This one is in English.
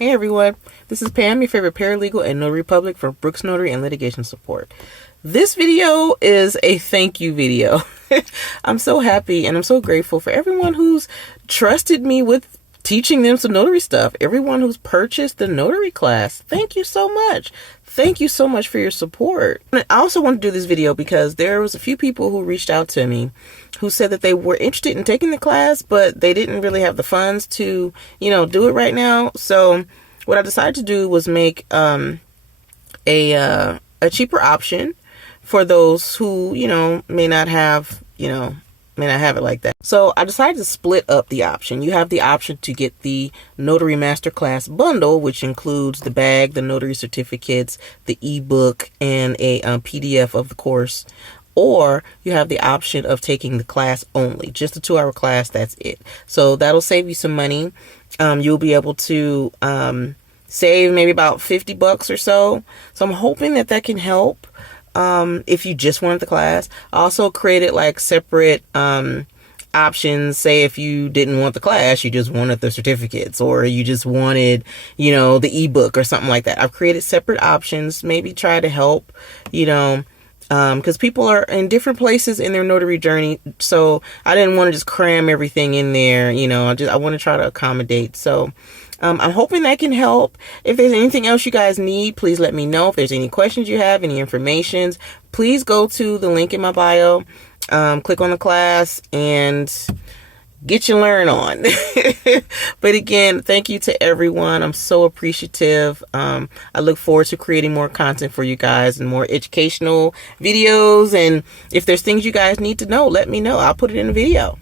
Hey everyone, this is Pam, your favorite paralegal and notary public for Brooks Notary and Litigation Support. This video is a thank you video. I'm so happy and I'm so grateful for everyone who's trusted me with teaching them some notary stuff. Everyone who's purchased the notary class. Thank you so much. Thank you so much for your support. I also want to do this video because there was a few people who reached out to me who said that they were interested in taking the class, but they didn't really have the funds to, do it right now. So what I decided to do was make a cheaper option for those who, may not have it like that. So I decided to split up the option. You have the option to get the Notary Masterclass bundle, which includes the bag, the notary certificates, the ebook, and a PDF of the course. Or you have the option of taking the class only, just a 2-hour class. That's it. So that'll save you some money. You'll be able to save maybe about $50 or so. So I'm hoping that can help. If you just wanted the class. I also created like separate options. Say if you didn't want the class, you just wanted the certificates, or you just wanted, the ebook or something like that. I've created separate options, maybe try to help, because people are in different places in their notary journey. So I didn't want to just cram everything in there. I want to try to accommodate. So I'm hoping that can help. If there's anything else you guys need, please let me know. If there's any questions you have, any information, please go to the link in my bio, click on the class, and get your learn on. But again, thank you to everyone. I'm so appreciative. I look forward to creating more content for you guys and more educational videos. And if there's things you guys need to know, let me know. I'll put it in a video.